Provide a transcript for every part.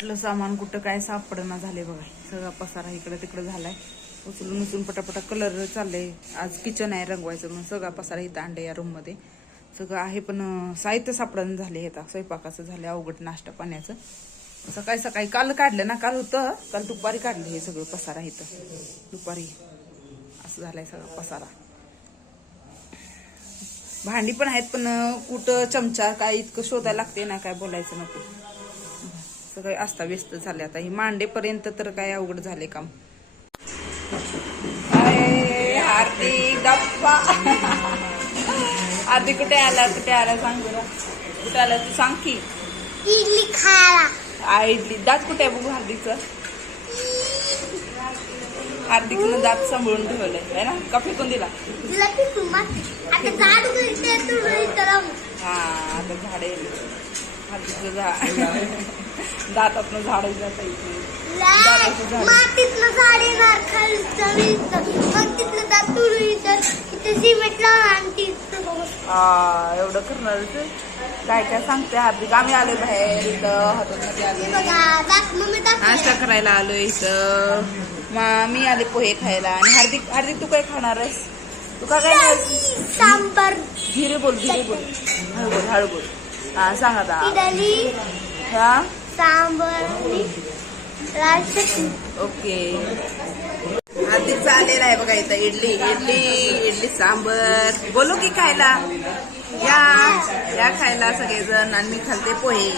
कुठलं सामान कुठं काय सापडना झाले बघा. सगळा पसारा इकडे तिकडे झालाय. उचलून उचलून पटापटा कलर चाललंय. आज किचन आहे रंगवायचं म्हणून सगळा पसारा इथं आणले या रूम मध्ये. सगळं आहे पण साहित्य सापडणं झाले. आता स्वयंपाकाचं झाले अवघड, नाश्ता पाण्याचं. सकाळी सकाळी काल काढलं ना, काल होतं, काल दुपारी काढलं हे सगळं पसारा इथं. दुपारी असं झालंय सगळा पसारा. भांडी पण आहेत पण कुठं चमचा काय इतकं शोधायला लागते ना, काय बोलायचं नको. सगळे अस्ताव्यस्त झाले. आता ही मांडेपर्यंत तर काय अवघड झाले काम. हार्दिक गप्पा. आधी कुठे आला सांग बरं. कुठे आला तू सांग की. इडली खायला. इडली. दात कुठे आहे बघू हार्दिकचं. हार्दिकनं दात सांभाळून ठेवलंय है ना, का फेकून दिला. हा आता झाडे हार्दिकचं दातातनं झाड जात मातीतलं झाड येणार खाली, मग तिथलं दात तुडून येतं, तिथे सिमेंट आणि हा एवढं करणार काय काय सांगते हार्दिक. आम्ही आलोय बाहेर इथं हॉटेलमध्ये आलोय, नाश्ता करायला आलोय इथं. मी आले पोहे खायला. आणि हार्दिक तू काय खाणार आहेस. तू का काय नाही. सांबर. धीरे बोल हळू बोल. हा सांग आता. इडली, हा सांबर, ओके. हार्दिकचा आलेला आहे बघा इथं. इडली सांबर. बोलू की खायला या खायला सगळेजण. आणि मी खालते पोहे.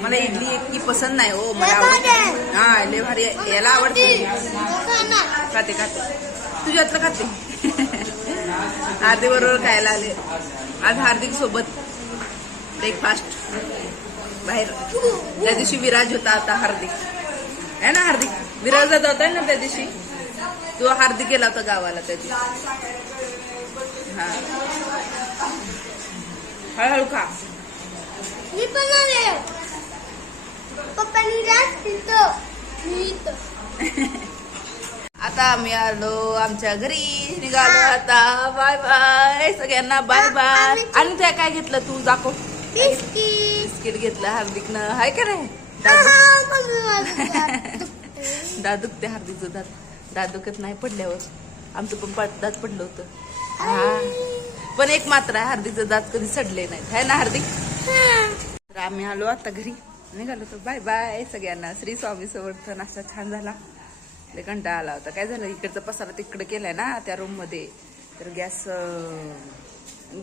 मला इडली इतकी पसंत नाही हो. मला आवडते. हा लय भारी. याला आवडते. खाते तुझ्यातलं खाते. हार्दिक बरोबर खायला आले आज. हार्दिक सोबत ब्रेकफास्ट बाहेर. त्या दिवशी विराज होता, आता हार्दिक आहे ना. हार्दिक विराज जात होता ना त्या दिवशी. तो हार्दिक गेला होता गावाला त्या दिवशी. हा हळूहळू खा. मी पण आले. पप्पानी आता आम्ही आलो आमच्या घरी. निघालो आता. बाय बाय सगळ्यांना. Bye bye. आणि त्या काय घेतलं तू दाखव. बिस्किट घेतलं हार्दिकनं. हाय का रे. दात दुखते हार्दिकचं. दात दुखत नाही पडल्यावर. आमचं पण दात पडलं होतं. हा पण एक मात्र आहे, हार्दिकचं दात कधी सडले नाहीत है ना हार्दिक. तर आम्ही आलो आता घरी. निघालो तर बाय बाय सगळ्यांना. श्री स्वामी समर्थ. नाश्ता छान झाला. लय कंटाळा आला होता. काय झालं इकडचा पसारा तिकडे केलाय ना त्या रूम मध्ये. तर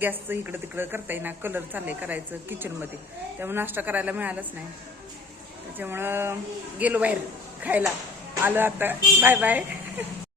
गॅसचं इकडं तिकडं करता येईना. कलर चाललंय करायचं किचन मध्ये. त्यामुळे नाश्ता करायला मिळालंच नाही. त्याच्यामुळं गेलो बाहेर खायला. आलो आता. Bye bye.